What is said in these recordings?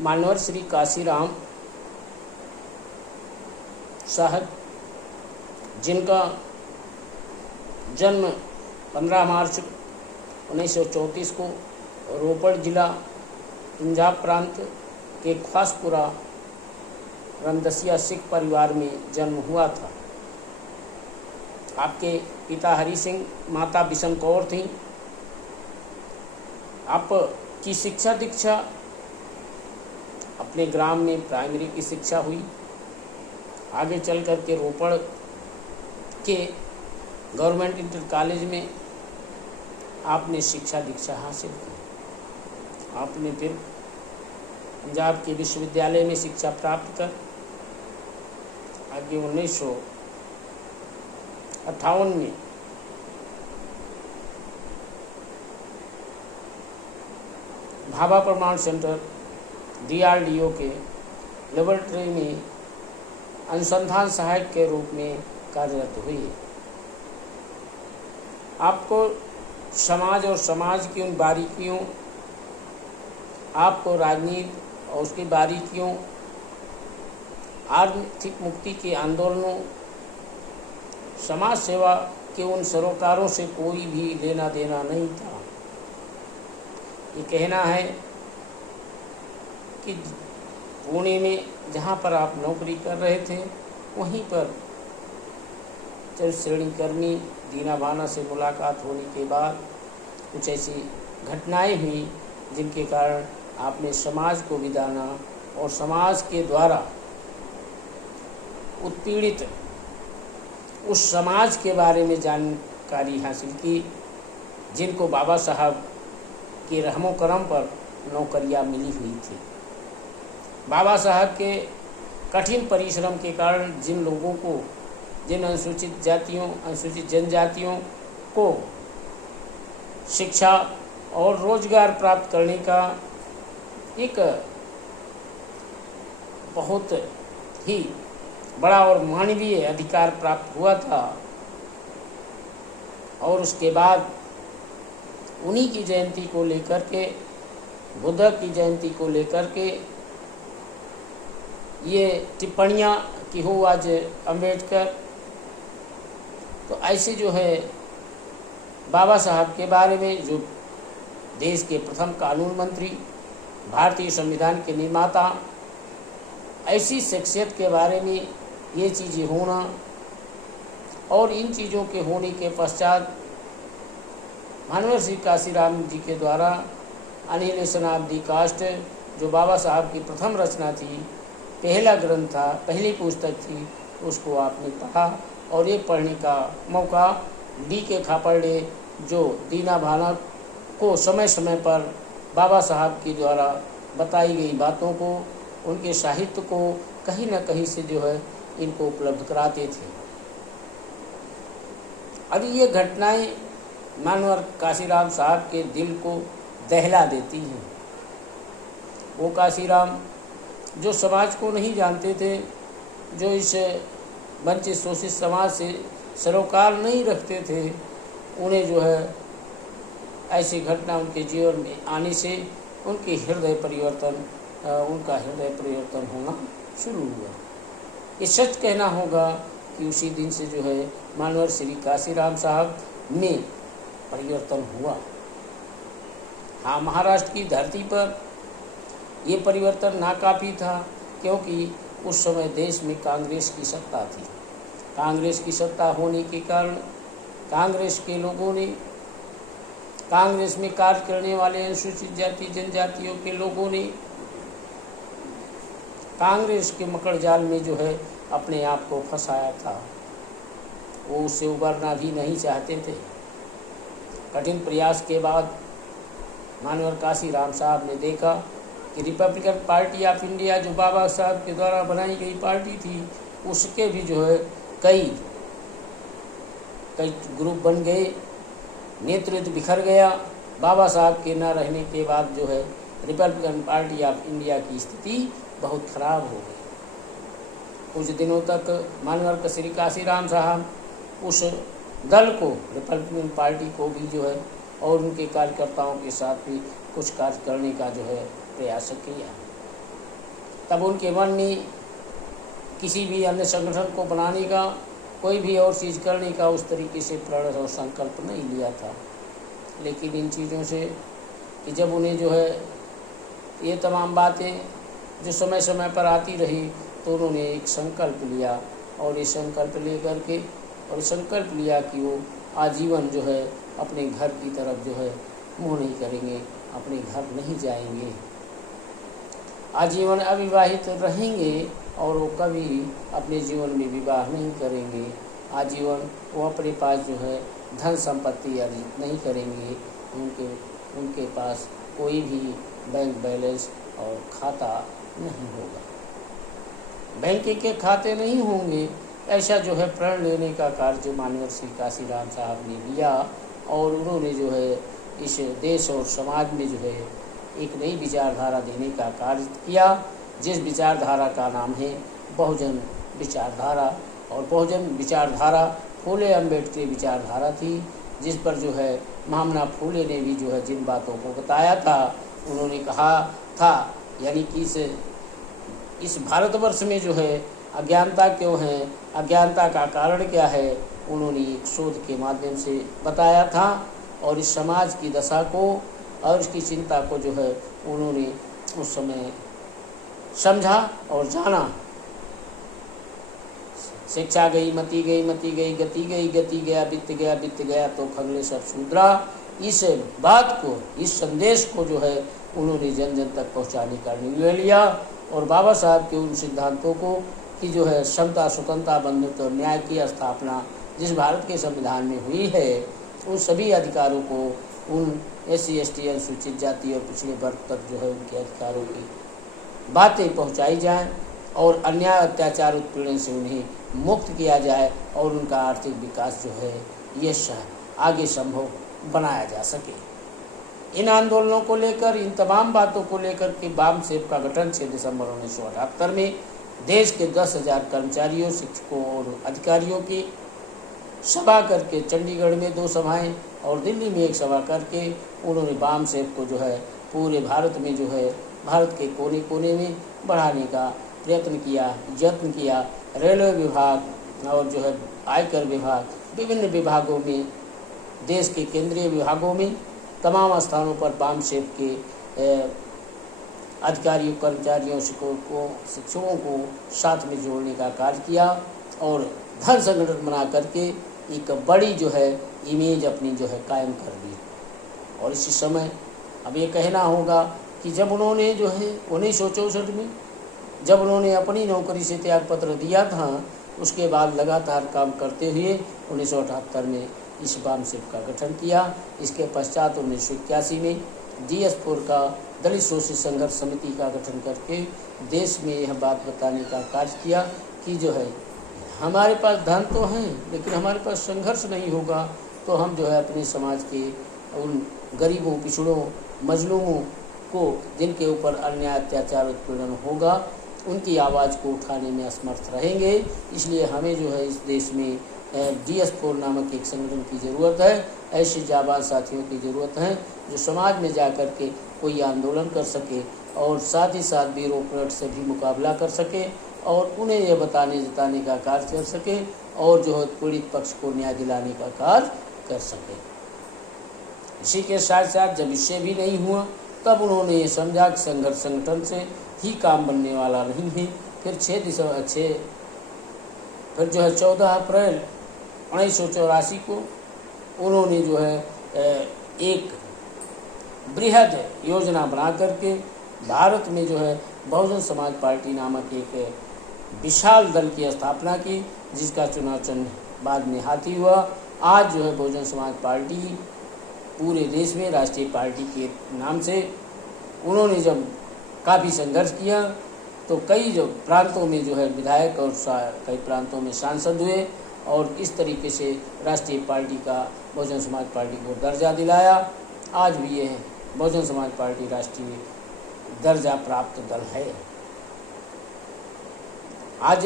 मानवर श्री काशीराम साहब, जिनका जन्म 15 मार्च 1934 को रोपड़ जिला पंजाब प्रांत के ख्वासपुरा रमदसिया सिख परिवार में जन्म हुआ था। आपके पिता हरि सिंह, माता बिशन कौर थीं। आपकी शिक्षा दीक्षा अपने ग्राम में प्राइमरी की शिक्षा हुई। आगे चल कर के रोपड़ के गवर्नमेंट इंटर कॉलेज में आपने शिक्षा दीक्षा हासिल की। आपने फिर पंजाब के विश्वविद्यालय में शिक्षा प्राप्त कर आगे 1958 में भाभा परमाणु सेंटर DRDO के लेबोरेटरी में अनुसंधान सहायक के रूप में कार्यरत हुई। आपको समाज और समाज की उन बारीकियों, आपको राजनीति और उसकी बारीकियों, आर्थिक मुक्ति के आंदोलनों, समाज सेवा के उन सरोकारों से कोई भी लेना देना नहीं था। ये कहना है कि पुणे में जहाँ पर आप नौकरी कर रहे थे, वहीं पर चरित्र श्रेणी कर्मी दीना भाना से मुलाकात होने के बाद कुछ ऐसी घटनाएं हुई जिनके कारण आपने समाज को बिदाना और समाज के द्वारा उत्पीड़ित उस समाज के बारे में जानकारी हासिल की, जिनको बाबा साहब के रहमो करम पर नौकरियां मिली हुई थी। बाबा साहब के कठिन परिश्रम के कारण जिन लोगों को, जिन अनुसूचित जातियों, अनुसूचित जनजातियों को शिक्षा और रोजगार प्राप्त करने का एक बहुत ही बड़ा और मानवीय अधिकार प्राप्त हुआ था, और उसके बाद उन्हीं की जयंती को लेकर के, बुद्ध की जयंती को लेकर के ये टिप्पणियाँ की हो आज अम्बेडकर, तो ऐसे जो है बाबा साहब के बारे में, जो देश के प्रथम कानून मंत्री, भारतीय संविधान के निर्माता, ऐसी शख्सियत के बारे में ये चीज़ें होना, और इन चीज़ों के होने के पश्चात मानवर श्री काशीराम जी के द्वारा अनिहिलेशन ऑफ द कास्ट, जो बाबा साहब की प्रथम रचना थी, पहला ग्रंथ था, पहली पुस्तक थी, उसको आपने पढ़ा। और ये पढ़ने का मौका D.K. खापर्डे, जो दीना भाना को समय समय पर बाबा साहब के द्वारा बताई गई बातों को, उनके साहित्य को कहीं न कहीं से जो है इनको उपलब्ध कराते थे। अब ये घटनाएं मानवर काशीराम साहब के दिल को दहला देती हैं। वो काशीराम जो समाज को नहीं जानते थे, जो इस वंचित शोषित समाज से सरोकार नहीं रखते थे, उन्हें जो है ऐसी घटना उनके जीवन में आने से उनका हृदय परिवर्तन होना शुरू हुआ। ये सच कहना होगा कि उसी दिन से जो है मानवर श्री काशीराम साहब में परिवर्तन हुआ। हाँ, महाराष्ट्र की धरती पर ये परिवर्तन नाकाफी था, क्योंकि उस समय देश में कांग्रेस की सत्ता थी। कांग्रेस की सत्ता होने के कारण कांग्रेस के लोगों ने, कांग्रेस में कार्य करने वाले अनुसूचित जाति जनजातियों के लोगों ने कांग्रेस के मकड़ जाल में जो है अपने आप को फंसाया था। वो उससे उबरना भी नहीं चाहते थे। कठिन प्रयास के बाद मानवर काशीराम साहब ने देखा कि रिपब्लिकन पार्टी ऑफ इंडिया, जो बाबा साहब के द्वारा बनाई गई पार्टी थी, उसके भी जो है कई ग्रुप बन गए, नेतृत्व बिखर गया। बाबा साहब के न रहने के बाद जो है रिपब्लिकन पार्टी ऑफ इंडिया की स्थिति बहुत खराब हो गई। कुछ दिनों तक मानवर श्री काशीराम साहब उस दल को, रिपब्लिकन पार्टी को भी जो है और उनके कार्यकर्ताओं के साथ भी कुछ कार्य करने का जो है प्रयास किया। तब उनके मन में किसी भी अन्य संगठन को बनाने का, कोई भी और चीज़ करने का उस तरीके से प्रण और संकल्प नहीं लिया था। लेकिन इन चीज़ों से कि जब उन्हें जो है ये तमाम बातें जो समय समय पर आती रही, तो उन्होंने एक संकल्प लिया और ये संकल्प लेकर के और संकल्प लिया कि वो आजीवन जो है अपने घर की तरफ जो है मुँह नहीं करेंगे, अपने घर नहीं जाएंगे, आजीवन अविवाहित रहेंगे और वो कभी अपने जीवन में विवाह नहीं करेंगे, आजीवन वो अपने पास जो है धन संपत्ति अर्जित नहीं करेंगे, उनके पास कोई भी बैंक बैलेंस और खाता नहीं होगा, बैंक के खाते नहीं होंगे। ऐसा जो है प्रण लेने का कार्य माननीय श्री काशीराम साहब ने लिया और उन्होंने जो है इस देश और समाज में जो है एक नई विचारधारा देने का कार्य किया, जिस विचारधारा का नाम है बहुजन विचारधारा। और बहुजन विचारधारा फूले अम्बेडकर विचारधारा थी, जिस पर जो है महामना फूले ने भी जो है जिन बातों को बताया था, उन्होंने कहा था यानी कि इस भारतवर्ष में जो है अज्ञानता क्यों है, अज्ञानता का कारण क्या है, उन्होंने एक शोध के माध्यम से बताया था और इस समाज की दशा को और इसकी चिंता को जो है उन्होंने उस समय समझा और जाना। शिक्षा गई मती गई, मती गई गति गई, गति गया वित्त गया, वित्त गया तो खगले सब शूद्रा। इस बात को, इस संदेश को जो है उन्होंने जन जन तक पहुंचाने का निर्णय लिया और बाबा साहब के उन सिद्धांतों को कि जो है समता, स्वतंत्रता, बंधुत्व और न्याय की स्थापना जिस भारत के संविधान में हुई है, उन सभी अधिकारों को उन SC ST अनुसूचित जाति और पिछड़े वर्ग तक जो है उनके अधिकारों की बातें पहुंचाई जाएं और अन्याय, अत्याचार, उत्पीड़न से उन्हें मुक्त किया जाए और उनका आर्थिक विकास जो है ये आगे संभव बनाया जा सके। इन आंदोलनों को लेकर, इन तमाम बातों को लेकर के वाम सेव का गठन 6 दिसंबर 1978 में देश के 10,000 कर्मचारियों, शिक्षकों और अधिकारियों की सभा करके चंडीगढ़ में 2 सभाएं और दिल्ली में 1 सभा करके उन्होंने वाम सेव को जो है पूरे भारत में जो है भारत के कोने कोने में बढ़ाने का प्रयत्न किया, यत्न किया। रेलवे विभाग और जो है आयकर विभाग, विभिन्न विभागों में, देश के केंद्रीय विभागों में तमाम स्थानों पर वाम सेव के अधिकारियों, कर्मचारियों, शिक्षकों को साथ में जोड़ने का कार्य किया और धन संगठन बना करके एक बड़ी जो है इमेज अपनी जो है कायम कर दी। और इसी समय अब ये कहना होगा कि जब उन्होंने जो है 1964 में जब उन्होंने अपनी नौकरी से त्यागपत्र दिया था, उसके बाद लगातार काम करते हुए 1978 में इस वाम सेव का गठन किया। इसके पश्चात 1981 में DS4 का दलित शोषित संघर्ष समिति का गठन करके देश में यह बात बताने का कार्य किया कि जो है हमारे पास धन तो है, लेकिन हमारे पास संघर्ष नहीं होगा तो हम जो है अपने समाज के उन गरीबों, पिछड़ों, मजलूमों को जिनके ऊपर अन्याय, अत्याचार, उत्पीड़न होगा, उनकी आवाज़ को उठाने में असमर्थ रहेंगे। इसलिए हमें जो है इस देश में DS4 नामक एक संगठन की ज़रूरत है। ऐसे जाबाज साथियों की ज़रूरत है जो समाज में जा कर के कोई आंदोलन कर सके और साथ ही साथ ब्यूरोक्रेट से भी मुकाबला कर सके और उन्हें यह बताने जताने का कार्य कर सके और जो है पीड़ित पक्ष को न्याय दिलाने का कार्य कर सके। इसी के साथ साथ जब इससे भी नहीं हुआ, तब उन्होंने ये समझा कि संघर्ष संगठन से ही काम बनने वाला नहीं है। फिर 14 अप्रैल 1984 को उन्होंने जो है एक बृहद योजना बना करके भारत में जो है बहुजन समाज पार्टी नामक एक विशाल दल की स्थापना की, जिसका चुनाव चिन्ह बाद में हाथी हुआ। आज जो है बहुजन समाज पार्टी पूरे देश में राष्ट्रीय पार्टी के नाम से उन्होंने जब काफ़ी संघर्ष किया तो कई जो प्रांतों में जो है विधायक और कई प्रांतों में सांसद हुए और इस तरीके से राष्ट्रीय पार्टी का बहुजन समाज पार्टी को दर्जा दिलाया। आज भी ये बहुजन समाज पार्टी राष्ट्रीय दर्जा प्राप्त दल है। आज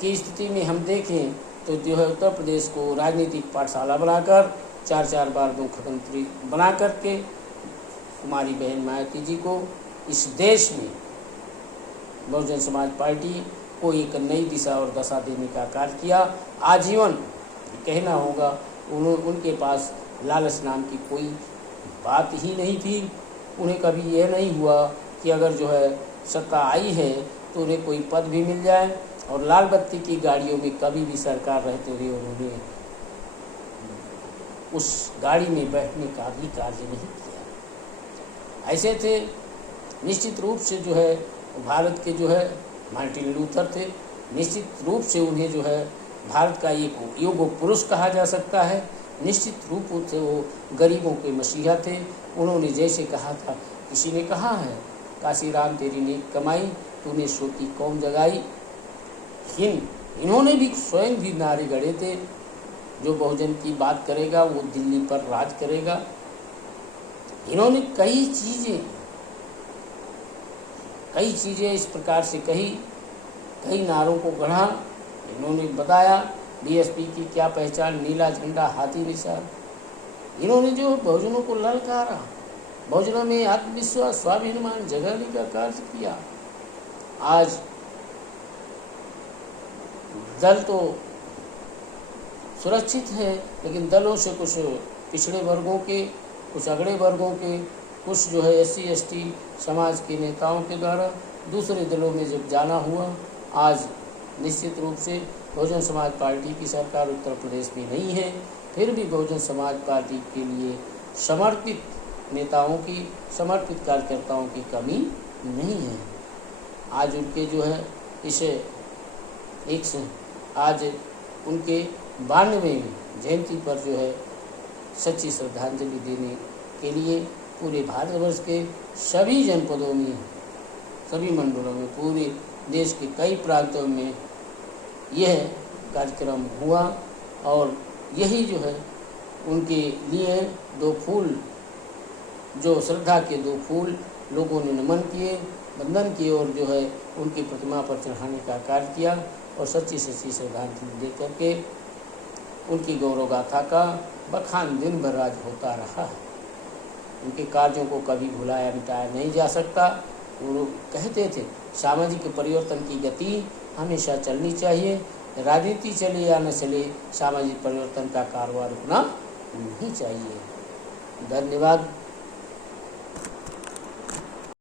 की स्थिति में हम देखें तो जो है उत्तर प्रदेश को राजनीतिक पाठशाला बनाकर 4 बार मुख्यमंत्री बना करके कुमारी बहन मायावती जी को इस देश में बहुजन समाज पार्टी को एक नई दिशा और दशा देने का कार्य किया। आजीवन कहना होगा उनके पास लालच नाम की कोई बात ही नहीं थी। उन्हें कभी यह नहीं हुआ कि अगर जो है सत्ता आई है तो उन्हें कोई पद भी मिल जाए, और लाल बत्ती की गाड़ियों में कभी भी सरकार रहते हुए उन्होंने उस गाड़ी में बैठने का भी कार्य नहीं किया। ऐसे थे निश्चित रूप से जो है भारत के जो है मार्टिन लूथर थे। निश्चित रूप से उन्हें जो है भारत का एक युग पुरुष कहा जा सकता है। निश्चित रूप से वो गरीबों के मसीहा थे। उन्होंने जैसे कहा था, किसी ने कहा है काशीराम तेरी नेक कमाई तूने सोती कौम जगाई। इन्होंने भी स्वयं भी नारे गढ़े थे, जो बहुजन की बात करेगा वो दिल्ली पर राज करेगा। इन्होंने कई चीज़ें इस प्रकार से कही, कई नारों को गढ़ा। इन्होंने बताया बीएसपी की क्या पहचान, नीला झंडा हाथी निशान। इन्होंने जो बहुजनों को ललकारा, बहुजनों में आत्मविश्वास स्वाभिमान जगाने का कार्य किया। आज दल तो सुरक्षित है, लेकिन दलों से कुछ पिछड़े वर्गों के, कुछ अगड़े वर्गों के, कुछ जो है SC ST समाज के नेताओं के द्वारा दूसरे दलों में जब जाना हुआ, आज निश्चित रूप से बहुजन समाज पार्टी की सरकार उत्तर प्रदेश में नहीं है, फिर भी बहुजन समाज पार्टी के लिए समर्पित नेताओं की, समर्पित कार्यकर्ताओं की कमी नहीं है। आज उनके जो है आज उनके 92वें जयंती पर जो है सच्ची श्रद्धांजलि देने के लिए पूरे भारतवर्ष के सभी जनपदों में, सभी मंडलों में, पूरे देश के कई प्रांतों में यह कार्यक्रम हुआ। और यही जो है उनके लिए 2 फूल, जो श्रद्धा के 2 फूल लोगों ने नमन किए, वंदन किए और जो है उनकी प्रतिमा पर चढ़ाने का कार्य किया, और सच्ची श्रद्धांजलि दे करके उनकी गौरव गाथा का बखान दिन भर आज होता रहा है। उनके कार्यों को कभी भुलाया मिटाया नहीं जा सकता। वो कहते थे सामाजिक परिवर्तन की गति हमेशा चलनी चाहिए, राजनीति चले या न चले, सामाजिक परिवर्तन का कारवां रुकना नहीं चाहिए। धन्यवाद।